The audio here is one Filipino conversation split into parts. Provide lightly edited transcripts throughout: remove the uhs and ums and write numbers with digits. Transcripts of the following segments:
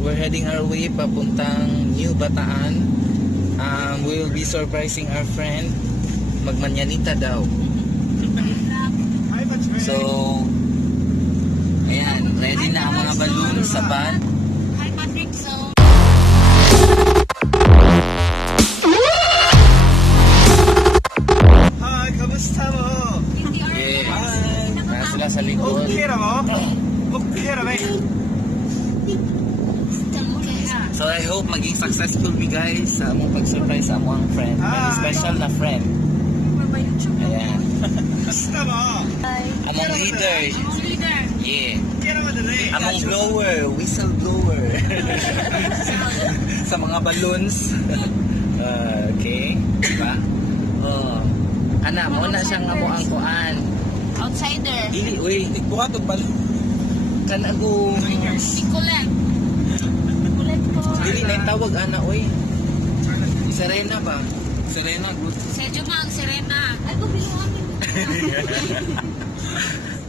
we're heading our way papuntang New Bataan. We will be surprising our friend. Magmanyanita daw. So, ayan, ready na ang mga balloon sa van. Hi, Patrick. So, Hi, kamusta mo? Yes. Nasa sila sa likod. Okay ra mo? Okay ra ba? So I hope maging successful mi guys sa among pag-surprise sa among friend. Very special na friend. Ayan. Kamusta mo? Among leader. Yeah. Okay ra mo dali. Among blower, whistle blower. Sa mga balloons. Okay. Diba? Oh. Ana, mo na siyang amo ang kuan. outsider. Dili, uy. Buhat og balon. Kanago. Nicolette. Dili na yung tawag, ana, uy. Serena ba? Serena, good. Sergio Mang, Serena. Ay, biluan.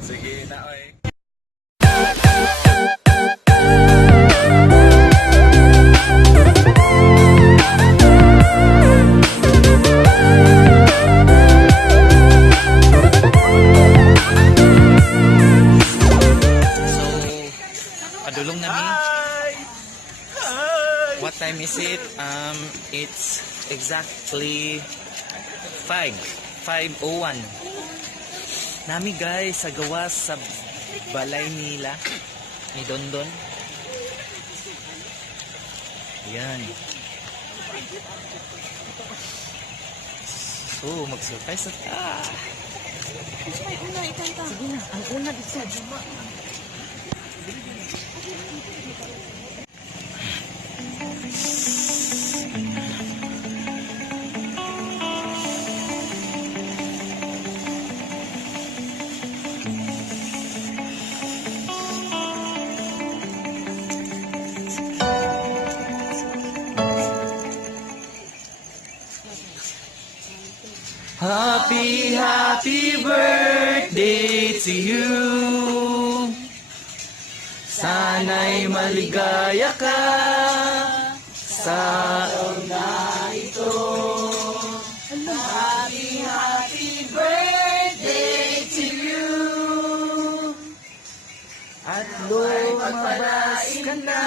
Sige na, uy. Padulong na mi. What time is it? It's exactly 5:01. Nami guys sa gawas sa balay nila ni Dondon. Yan. So, mag-surprise na ta. Ay, una, ikanta. Sige na, ang una dito. Happy, happy birthday to you. Sana'y maligaya ka sa araw na ito. Happy, happy birthday to you. At Lord, magpalain ka na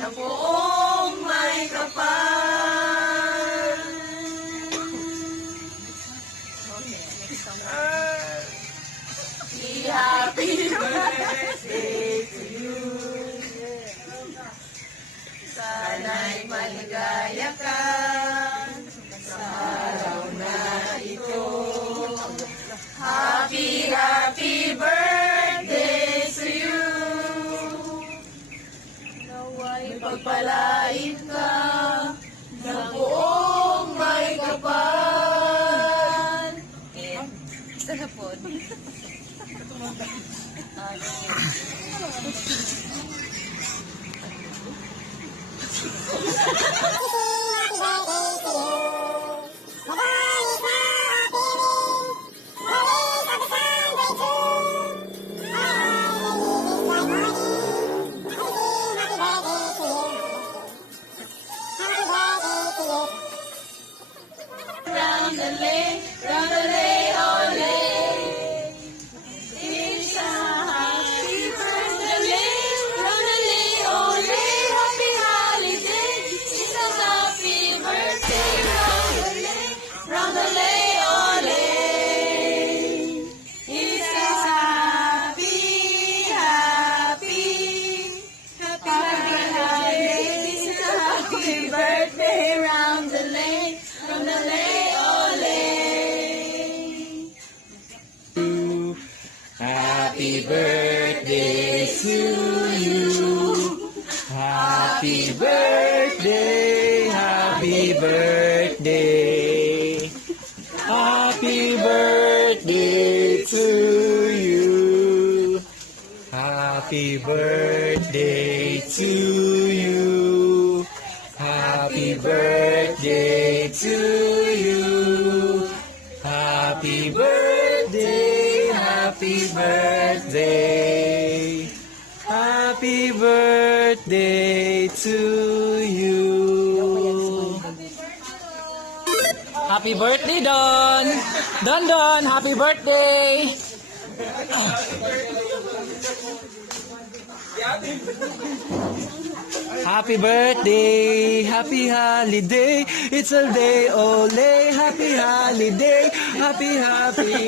ng buong may kapal. Happy birthday to you. Sana'y maligaya ka sa araw na ito. Happy, happy birthday to you. Nawa'y pagpalain ka ng buong may kapal. Sana po. Round the lake, oh lake. It's a happy birthday, round the lake, oh lake. Happy holiday. It's a happy birthday, round the lake, oh lake. It's a happy, happy holiday. It's a happy birthday, round the lake, from the lake, oh lake. Happy birthday to you. Happy birthday, happy birthday. Happy birthday to you. Happy birthday to you. Happy birthday to you. Happy birthday, happy birthday. Happy birthday to you. Happy birthday, Don. Don, happy birthday. Happy birthday, happy holiday. It's a day, ole, happy holiday. Happy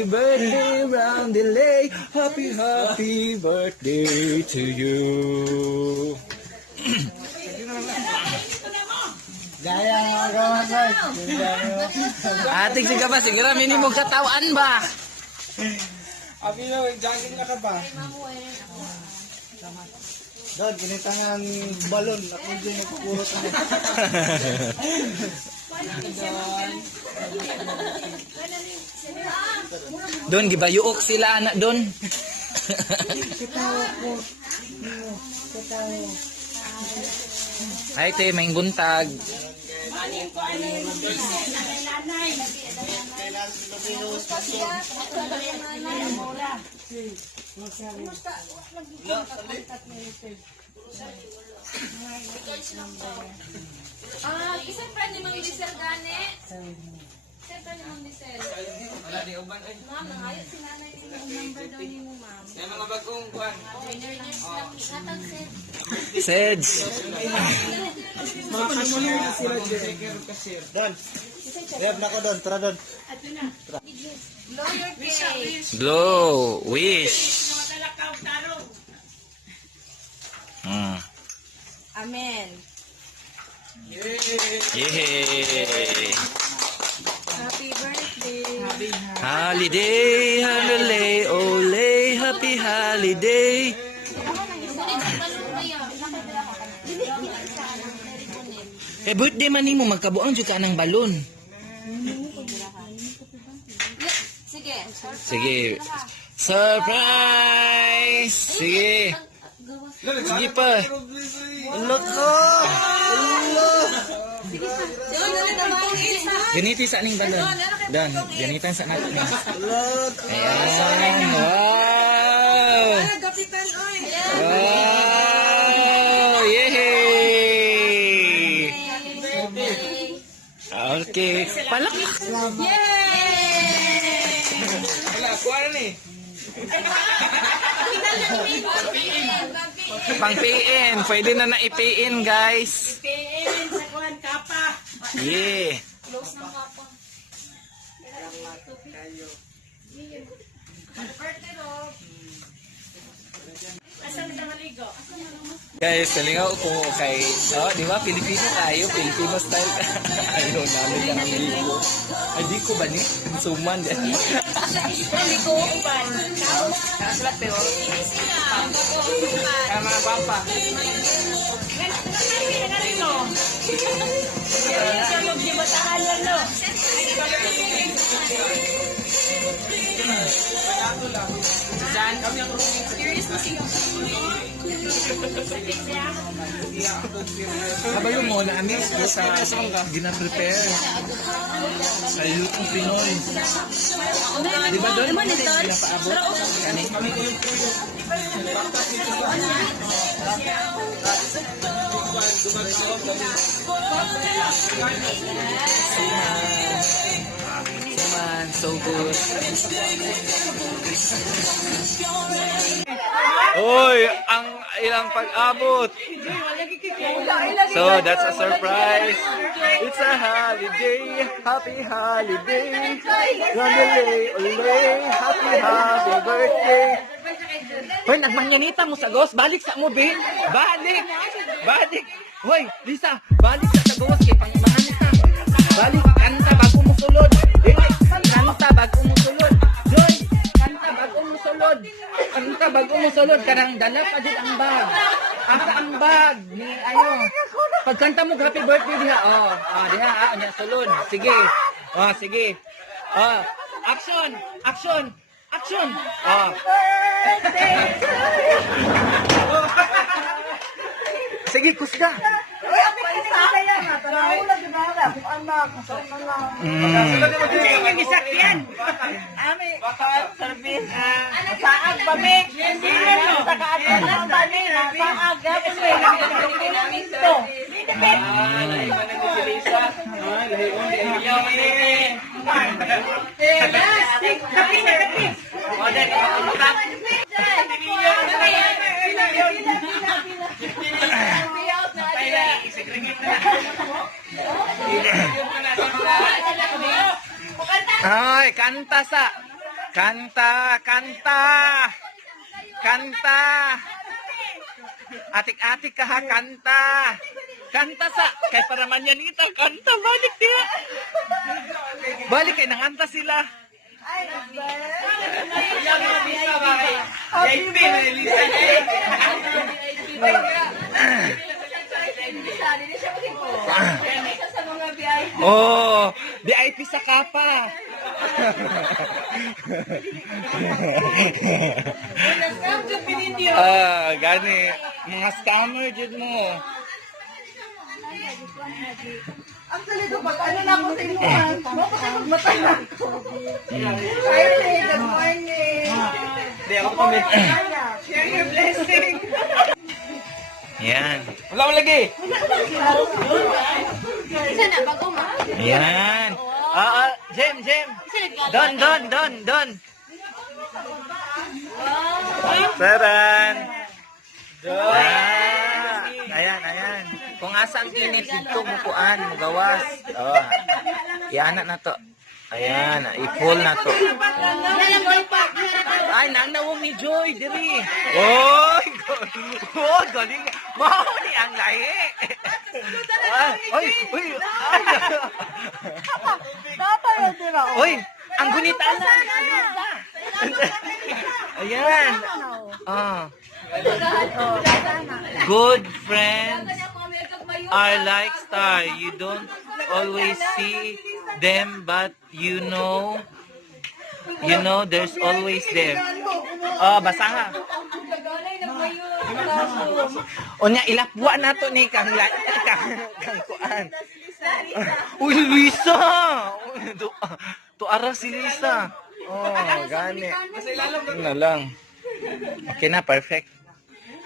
birthday, round delay. Happy birthday to you. Gaya mga kamasay. Ating siga ba? Sigura minimum katawan ba? Abi na, jogging na ka ba? Doon, kinitangan balon. Ako dyan magpupurot na. Don, gibayuok sila anak Don. Ay, te, may buntag. Isang friend ni Mang Diesel gani. Isang friend ni Mang Diesel. Ma'am, nangayot si nanay yung number daw ni mo, ma'am. Yan mga bagong kuhan. Katang set. Seds. Mga kanulir na sila dyan. Doon. Rehab na ko doon. Tara doon. Lawyer case. Blow. Wish. Amen. Yay. Happy birthday. Holiday, holiday, ole, happy holiday. Eh, birthday man nimo magkabuang jud ka ng balon. Sige. Sige. Surprise! Sige. Sige pa. Loko! Ganito sa aning balon. Dan, ganitan sa natin. Ayan. Wow! Wow! Yay! Okay. Palakpak. Wala, kuha na ni. Pang PN. Pwede na na-i-PN, guys. PN sa kuhan kapa. Yeah. Close ng kapon. Asa na maligo? Guys, nalingaw ko kay, di ba, Pilipino tayo, Filipino style ka. Ayaw namin ka ng ligo. Ay, di ko ba ni? Suman yan. Maligo uban. Nakasalat pero. Kaya mga pampa. Siya magbibatahan lang no. Kabayo mo na amis ko sa gina-prepare. Sa lutong Pinoy. Di ba doon? Pinapaabot. Kani. Suman, so good. Oy, ang ilang pag-abot. So, that's a surprise. It's a holiday, happy holiday. Holiday, ole, happy birthday. Hoy, nagmanyanita mo sa ghost. Balik sa mo, babe. Balik. Hoy, Lisa, balik sa ghost kay pangmanita. Balik, kanta bago mo sulod. Kanta bago mo sulod. Joy, kanta bago mo sulod. Kanta bago mo sulod. Karang dala pa din ang bag. Asa ang bag ni Pagkanta mo happy birthday diha. Diha, nya sulod. Sige. Sige. Action. Sige, kusga. Yung isakyan. Ami, service. Saag ba, me? Sa kaatan ng bani. Saag, gapon, me. Ito. Kapi na, kapi. Ay, kanta sa. Kanta. Atik-atik ka ha, kanta. Kanta sa. Kay para manyanita, kanta. Balik dia. Balik kay nanganta sila. Oh, VIP sa kapa. Gani. Mga scammer dyan mo. Actually, kapag ano na ako sa inuman, mapatay na ako. Friday, good morning. Hindi ako comment. Share your blessing. Yan. Wala ko lagi. Isa na, bago ma. Yan. Jem. Don. Saran. Ayan. Kung asa ang init dito, mukuan, gawas. Oh. Iana na to. Ayan, i-pull na to. Ay, nangnawong ni Joy, diri. Oy, galing. Mau ni ang lahi. Oy. Oy, ang gunita na. Ayan. Good friends are like star. You don't always see them, but you know there's always there. Basa ha. Onya ilapwa na to ni kang kuan. Uy, Luisa. To ara si Luisa. Oh, gani. Na lang. Okay na, perfect.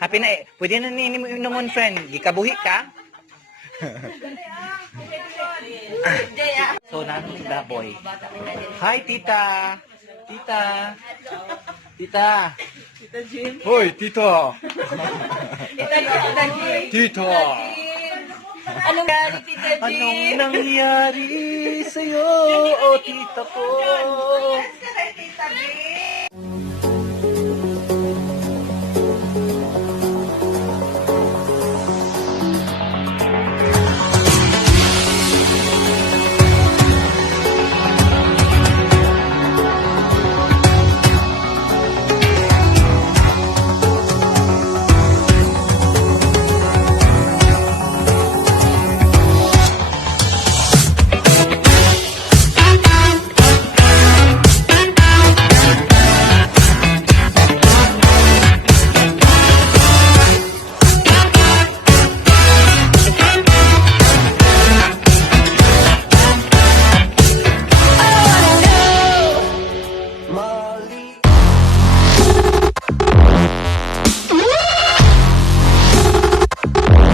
Happy na eh. Pwede na ni inomon, friend. Gikabuhi ka? So, nanong baboy. Hi, tita. Tita. Hoy, tita. Tita. Anong gani, Tita Jean? Anong nangyari sa'yo, o tita ko? Tita Jean.